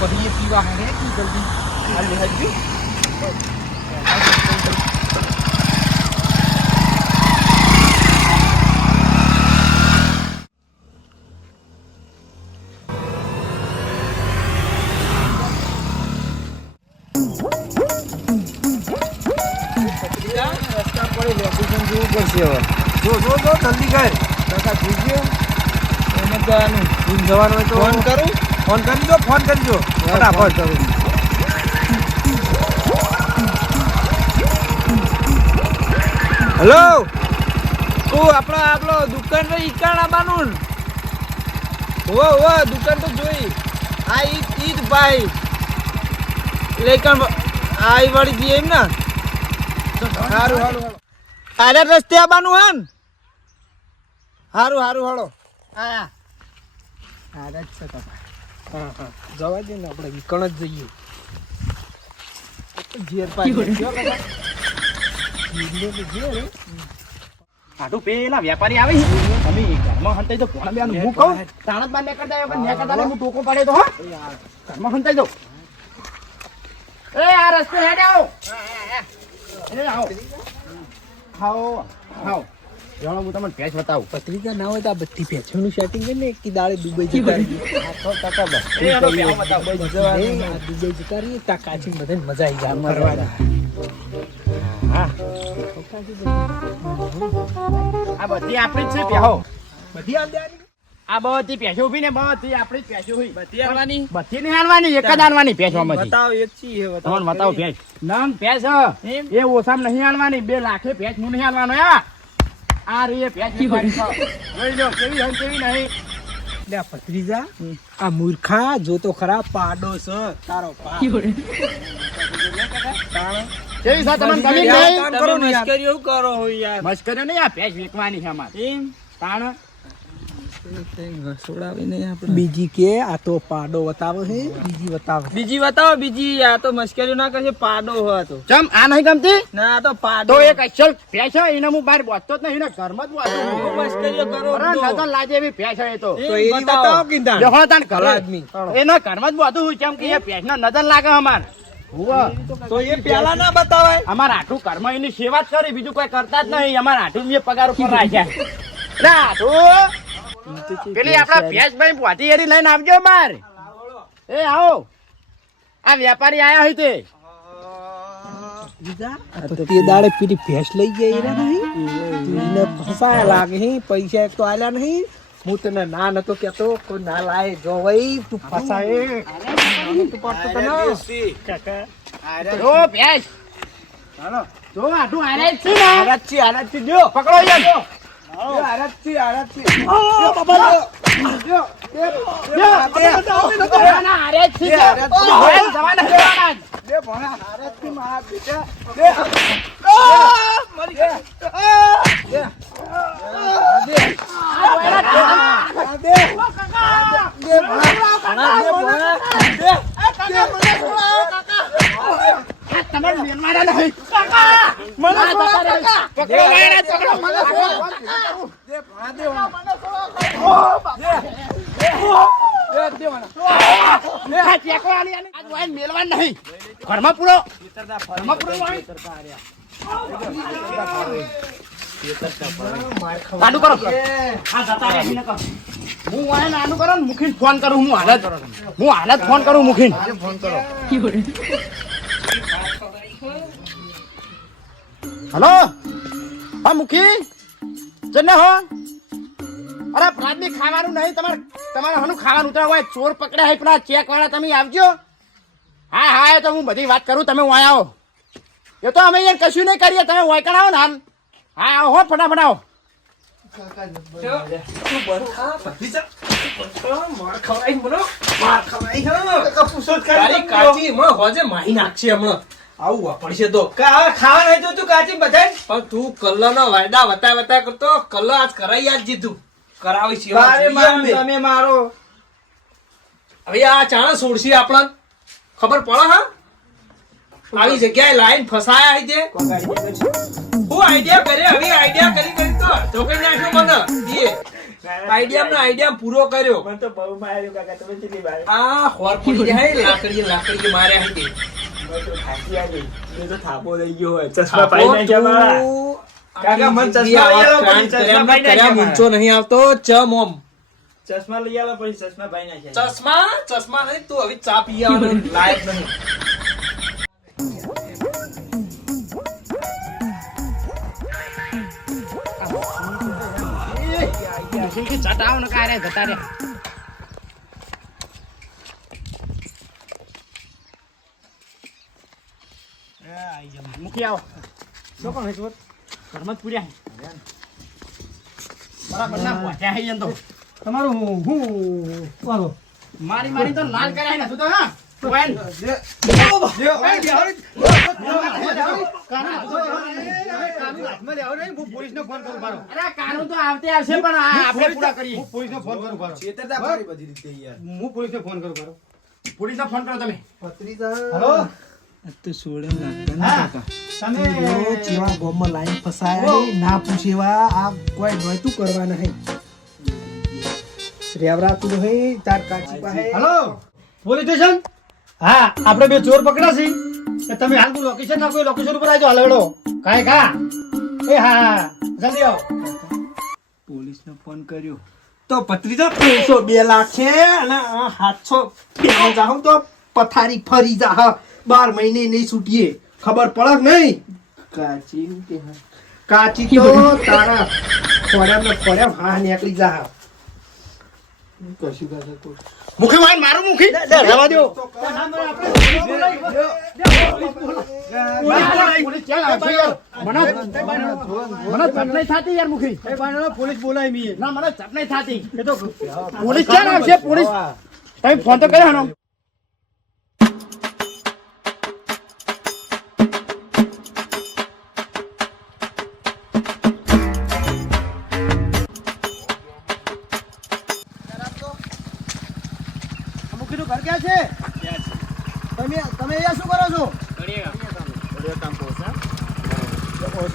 પછી એ પીવા હે કી જલ્દી આ લે હજુ રસ્તા પડે લોકેશન જોવું પડશે હવે જો જો જો જલ્દી કર કાકા જોઈજો એને જવાનું જીમ જવાનું હોય તો ફોન કરું? ફોન કરજો ફોન કરજો. ફટાફટ. કરું હેલો? તું આપણો આપણો દુકાન તો ઈકાણા બાનું ઓ ઓ, દુકાન તો જોઈ. આ ઈ ઈ જ ભાઈ. લેકણ આ ઈ વાળી જી એમ ને. હારું હારું આરે રસ્તે આવવાનું હે ને? હારું હારું, હાલો. આયા. આરે જ છે કાકા હા હા. જવા દે ને આપણે વિકણ જ જઈએ. ઝેર પાડી પેલા વેપારી આવે તમે ઘરમાં હંતાઈ દો કોણ બે હું કહું? તાણ બાર નીકળતા આવ્યો પણ નીકળતા નહીં, હું ટોકો પાડે તો હો. ઘરમાં હંતાઈ દો. એ આ રસ્તે હેડ આવો. એ આવો. આવો આવો જાણો હું તમને ભેંસ બતાવું. પત્રિકા ના હોય તો આ બધી ભેંસોનું સેટિંગ કરીને એક કી દાડે દુબઈ જતા રહીએ. દુબઈ જતા રહીએ. ત્યાં કાચી બધાને મજા આવી જાય. ફરવાની આ બધી આપણી જ છે પ્યાહો બધી આંદેવાની આ બધી ભેંસો ઊભી ને બધી આપણી જ હોય. બધી આંદવાની બધી નહીં હાલવાની એક જ હાલવાની ભેંસોમાંથી. બતાવો એક ચી હે તમને બતાવો ભેંસ. નંગ ભેંસ એ ઓછામાં નહીં હાલવાની બે લાખે ભેંસ હું નહીં આણવાનો આ આ રે ભેંસ બારી છે. જોઈ લો કેવી હોય કેવી નહીં. લે આ ભત્રીજા આ મૂર્ખા જો તો ખરા પાડો છે તારો પા કેવી છે? તમને ગમી નહીં? કરો કરો હો યાર. મસ્કરીઓ નહીં આ ભેંસ વેચવાની છે અમારે. એમ? તાણ? બીજી કે આ તો પાડો બતાવો હે બીજી બતાવો બીજી બતાવો બીજી આ તો મશ્કરી ના કરશે પાડો હતો ચમ આ નહીં ગમતી? ના આ તો પાડો. એક અસલ ભેંસ એને હું બહાર બોચતો જ નહીં ઘરમાં જ બોચું મશ્કરીઓ કરો અરે નજર લાગે એવી ભેંસ એ તો. તો એની બતાવો. કીધા દેખો તાન ઘર આદમી. એનો ઘરમાં જ બોતું હું કેમ કે એ ભેંસ નજર લાગે અમાર. હુવા. તો એ પેલા ના બતાવાય અમાર આઠું કર્મ એની સેવા જ કરી બીજું કોઈ કરતા જ નહીં. અમાર આઠું મેં પગાર ઉપર રાખ્યા. લે આઠું પેલી આપડા ભેંસ ભાઈ પોતી હેરી લઈને આવજો માર. એ આવો. આ વેપારી આયા હોય તે. આ તો તે દાડે પેલી ભેંસ લઈ ગઈ રે નહીં. ફસાયા લાગે હે પૈસા એક તો આલ્યા નહીં. હું તને ના નતો કેતો કોઈ ના લાય જો ભાઈ તું ફસાય. તું પડતો તો ના. જો ભેંસ જો આઠું આરે જ છે ને આરાચી આરાચી જો. પકડો યાર આરાચી આરાચી જો બાબા જો જો ના, ના, જ જ જ. તમારે મેલવાના નહીં. મને છોડો, કાકા. પકડો. વાયડા, પકડો, મને છોડો. દે ભણા દે દે દે દે આ ચેકો આલી આલી. આજ વાયન મેલવાના નહીં. ઘરમાં પૂરો. ઘરમાં પૂરો આનું કરો. આ જતા રહે, એને હું વાયન આનું કરો ને ફોન કરું હું હાલત હું હાલત ફોન કરું મુખીને. હલો? હા મુખી? ચન્ને હો? અરે પ્રાથમિક ખાવાનું નહીં તમારે તમારે હનું ખાવાનું ઉતરા હોય ચોર પકડ્યા હે પેલા ચેક વાળા તમે આવજો. હા હા એ તો હું બધી વાત કરું તમે વાય આવો. એ તો અમે અહીંયા કશું નહીં કરીએ તમે વાય આવો ને હાલ. હા આવો હો ફટાફટ આવો. તારી કાચી માં હોજે માહી નાખશે હમણાં. આવું વાપરશે તો. ખાવા નહીં જોતું કાચી બધા પણ તું કલ્લા નો વાયદા વતા વતા કરતો કલ્લો આજ કરાઈ આજ જીધું. કરાવી છે તમે મારો. હવે આ ચાણા છોડશી આપણને ખબર પડે હા? આવી જગ્યાએ લાઈન ફસાયા હઈ તે. હું આઈડિયા કરે હવે આઈડિયા કરી કરી તો ચોકડી નાખ્યો મને. એ આઈડિયા આઈડિયા પૂરો કર્યો. મને તો બહુ માર્યો કાકા તમે ચીલી વાર આ હોર પડી જાય લાકડી લાકડી માર્યા હતી આવી આવો, મૂંચો નહીં આવતો ચમ ઓમ ચશ્મા લઈ આવો પછી ચશ્મા ભાઈ નાખ્યા ચશ્મા ચશ્મા નહીં તું હવે ચા પી આવવાનો લાયક નહીં ચટાવ ને કારે ઘટા રે મૂકી આવો શું કોણ હેતું ઘરમાં જ પૂર્યા હે. બરાબર ના પહોંચ્યા હે તો તમારું હું વાલો મારી મારી તો લાલ કર્યા હે ને તું તો હા પોઈન્ટ. પોલીસને ફોન કરું અરે કાનૂન તો આવતે આવશે પણ આ આપણે પૂરા કરીએ હું પોલીસને ફોન કરું બારો હું પોલીસને ફોન કરું બારો પોલીસને ફોન કરો તમે હલો તું છોડે લાગતા હા તમે ચેવા ગોમમાં લાઈન ફસાયા ના પૂછેવા આ કોઈ નોયતું કરવા નહીં રેવરાતું નહીં તાર કાચી પાસે. હેલો પોલીસ સ્ટેશન હા આપણે બે ચોર પકડ્યા છે કે તમે હાલ તું લોકેશન નાખો લોકેશન ઉપર આવજો. હલવડો કાંઈ કા એ હા હા જલ્દી આવો. પોલીસને ફોન કર્યો. તો પત્રીજા ત્રણસો બે લાખ છે અને સાતસો બે જાઉં તો પથારી ફરી જા બાર મહિને નહીં છૂટીએ. ખબર પડે નહીં? કાચી. કાચી તો તારા ખોડ્યા ને ખોડ્યા હા નીકળી જા. કશું તો મુખી વાઈન મારું મુખી. રવા દો. પોલીસ ચાલ મને મને ચપ નહીં થતી યાર મુખી. પોલીસ બોલાય મી. ના મને ચપ નહીં થતી. તો પોલીસ આવશે પોલીસ તમે ફોન તો કર્યો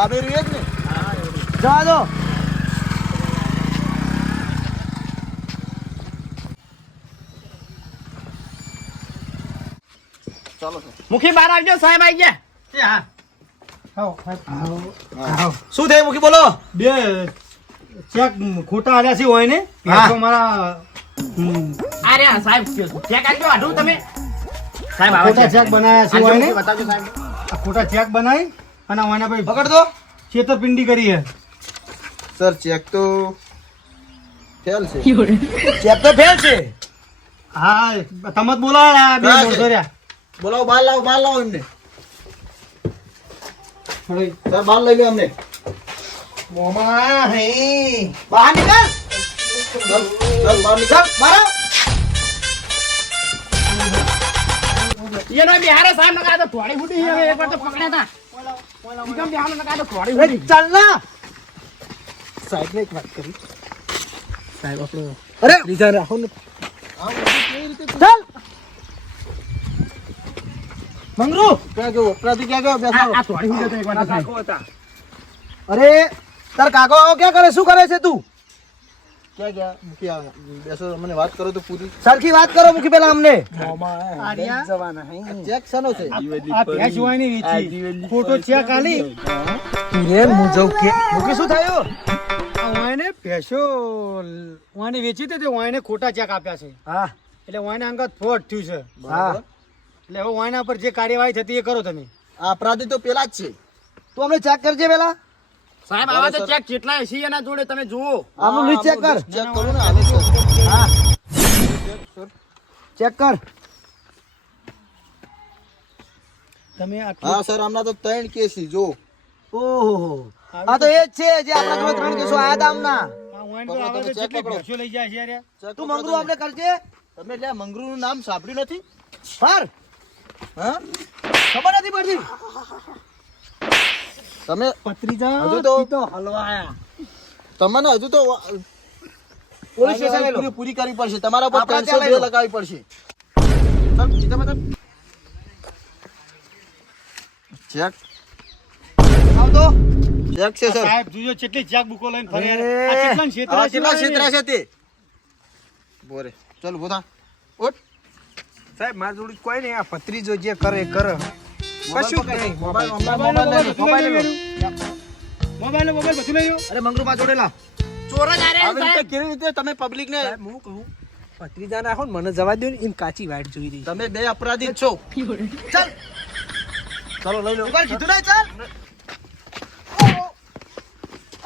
ઓ, સાબે જ ને જવા દો મુખી બહાર આવજો સાહેબ આવી ગયા. એ હા. આવો શું થયું મુખી બોલો? બે ચેક ખોટા આવ્યા છે હોય ને. મારા અરે સાહેબ ચેક આપજો આઢું તમે. સાહેબ ખોટા ચેક બનાવ્યા છે હોય ને બતાવજો સાહેબ. આ ખોટા ચેક બનાવી. અને વાના ભાઈ પકડ દો છેતરપિંડી કરી હે સર ચેક તો ફેલ છે. ચેક તો ફેલ છે. હા તમે જ બોલાવ્યા બે રહ્યા. બોલાવો બહાર લાવો બહાર લાવો એમને. સર બહાર લઈ લો અમને મોમા હે. બહાર નીકળ. બહાર નીકળ. બહાર એનો બિહારે સાહેબ નકા તો થોડી ફૂટી હવે એક તો પકડ્યા હતા નિગમ બિહાર નકા તો થોડી ફૂટી ચાલ ના. સાહેબ ને એક વાત કરી. સાહેબ આપણો અરે! રીઝા રાખો ને ચાલ! મંગरू ક્યાં ગયો અપરાધી ક્યાં ગયો બેસો આ થોડી ફૂટી તો એક વાર તો સાહેબ હતા અરે તાર કાકો આવો ક્યાં કરે? શું કરે છે તું? ક્યાં ગયા? આવો. બેસો મને વાત કરો તો પૂરી. સરખી વાત કરો મુખી પેલા અમને? જવાના ચેક સનો છે? આ ભેંસ હોય ને વેચી ચેક આલી એ હું કે મુખી શું થયું? વાયને ભેંસો વાયને વેચી હતી તે વાયને ખોટા ચેક આપ્યા છે. હા. એટલે વાયને અંગત ફોટ થયું છે. હા. એટલે હવે વાયના પર જે કાર્યવાહી થતી એ કરો તમે. આ અપરાધી તો પેલા જ છે. તો અમને ચેક કરજે પેલા. સાહેબ આવા તો ચેક કેટલા છે એના જોડે તમે જુઓ. આનું લી ચેક કર. ચેક કરું ને હા. ચેક કર. તમે આટલું હા સર આમના તો ત્રણ કેસી જો ઓહો. આ તો એ જ છે જે આપણા જોડે ત્રણ કેસો આયા હતા હમણાં આ વાયને તો પકડો, આવે તો તમે ચેક કેટલી પકડો. ભેંસો લઈ જાય છે યાર. તું મંગરૂ આપણે કરજે. તમે એટલે મંગરૂ નું નામ સાંભળ્યું નથી? ફાર હા? ખબર નથી પડતી? તમે પત્રીજા હજુ તો- તો હલવાયા. તમને હજુ તો પોલીસ સ્ટેશન પૂરી પૂરી કરવી પડશે. તમારા પર ત્રણસો બે લગાવવી પડશે. બધા? ચેક આવતો. ચેક છે સર. સાહેબ જોજો કેટલી ચેક બુકો લઈને ફરે અરે, આ કેટલા ક્ષેત્ર કેટલા ક્ષેત્ર છે તે? બોરે. ચાલ થા. ઉઠ. સાહેબ મારી જોડે કોઈ નહીં. આ પત્રીજો જે કરે એ કરે. કશું જ નહીં. Mobile mobile mobile mobile mobile બધું લઈ લો મોબાઈલ ને મોબાઈલ બધું લઈ લો અરે મંગરૂપા જોડે લાવ. ચોર જ આ આવી રીતે કેવી રીતે તમે પબ્લિક ને હું કહું ભત્રીજા નાખો ને મને જવા દો ને એમ કાચી વાઈટ જોઈ રહી તમે બે અપરાધી છો. ચાલ. ચાલો લઈ લો. કીધું ને ચાલ.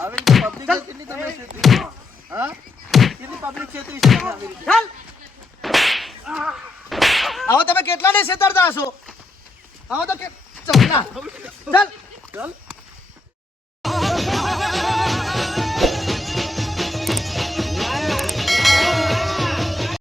આવી રીતે પબ્લિક કેટલી તમે છેતરી હા? કેટલી પબ્લિક છેતરી છે? તમે આવી રીતે? ચાલ. આવો તમે કેટલા ને છેતરતા હશો? આવો તો કે ચાલ ચાલ ચાલ